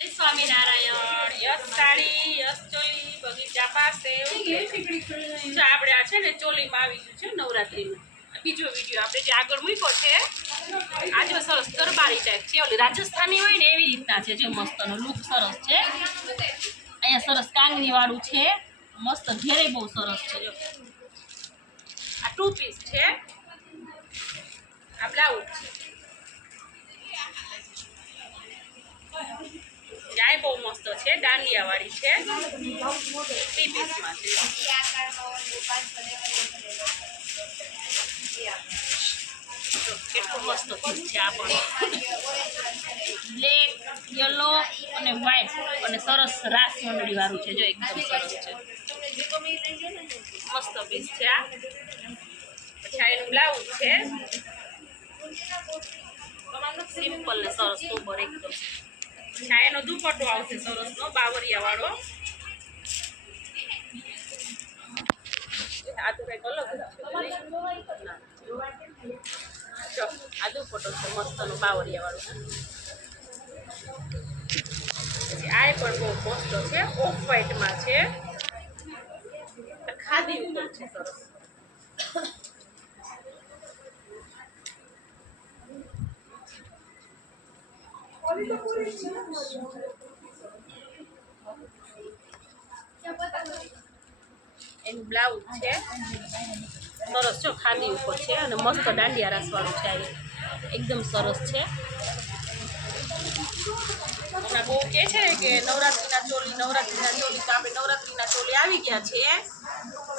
જય Swaminarayan. Yes sari, yes choli, બગીચા પાસે. જો આપણે આ છે ને ચોલીમાં આવી ગયું છે નવરાત્રીનું બીજો વિડીયો આપણે જે આગળ મૂક્યો છે. આ જો સરસ દરબારી ટાઈપ છે, ઓલી રાજસ્થાની હોય ને એવી રીતના છે. જો મસ્તનો લુક સરસ છે. અહીંયા સરસ કાંગરી વાળું છે, મસ્ત ઘેરે બહુ સરસ છે. જો આ 2 પીસ છે, આ બ્લાઉઝ છે. ચાય બહુ મસ્ત છે, દાંડિયા વાળી છે, 3 પીસમાં છે. કેટલું મસ્ત પીસ છે. આ પણ બ્લેક, યલો અને વ્હાઈટ અને સરસ રાસ મંડળી વાળું છે. જો એકદમ સરસ છે, મસ્ત પીસ છે. આ પછી આ એનું બ્લાઉઝ છે, સિમ્પલ ને સરસ સુપર એકદમ. આ એનો દુપટ્ટો આવશે સરસ નો બાવરિયા વાળો. આ તો કઈક અલગ જ છે. આ દુપટ્ટો છે મસ્ત નો બાવરિયા વાળો. આ પણ બહુ મસ્ત છે, ઓફ વ્હાઈટ માં છે, ખાદી ઉપર છે સરસ. એનું બ્લાઉઝ છે સરસ, જો ખાદી ઉપર છે અને મસ્ત દાંડિયા રાસ વાળું છે. એકદમ સરસ છે. હમણાં બહુ કે છે કે નવરાત્રીના ચોલી તો આપણે નવરાત્રીના ચોલી આવી ગયા છે.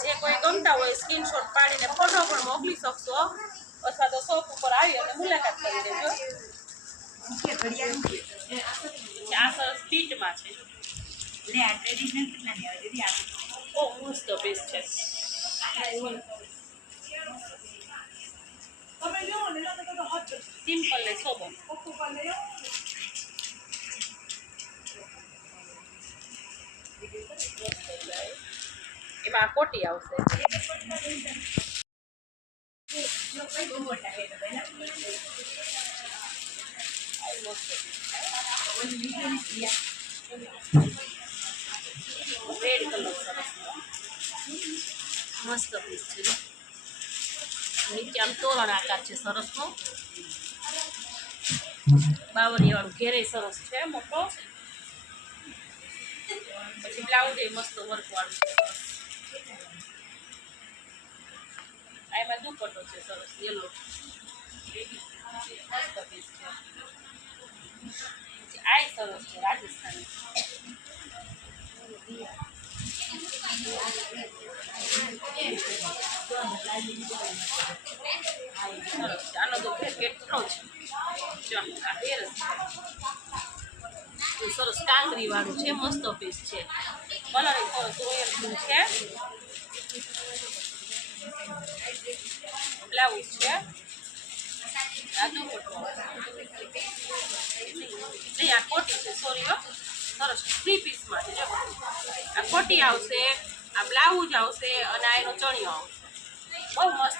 જે કોઈ ગમતા હોય સ્ક્રીનશોટ પાડીને ફોટો પણ મોકલી શકશો, અથવા તો શોપ ઉપર આવી અને મુલાકાત કરી દેજો. આ સરસ પીટમાં છે. બહુ મસ્ત પીસ છે. સિમ્પલ ને સોબર. એમાં કોટી આવશે. રેડ કલર સરસ મસ્ત પીસ છે. નીચે આમ તોરણ આકાર છે સરસ નો, બાવરિયા વાળું ઘેરે સરસ છે મોટો. પછી બ્લાઉઝ એ મસ્ત વર્ક વાળું છે. એમાં દુપટ્ટો છે સરસ યલો, મસ્ત પીસ છે. આ સરસ છે રાજસ્થાની. આનો તો કેટલો છે. સરસ કાંગરી વાળું છે, મસ્ત પીસ છે. કલર સરસ રોયલ બ્લુ છે. બ્લાઉઝ છે, આ દુપટ્ટો નહીં, આ કોટી છે સોરી સરસ 3 પીસમાં છે. આ કોટી આવશે, આ બ્લાઉઝ આવશે અને આ એનો ચણિયો આવશે. બહુ મસ્ત.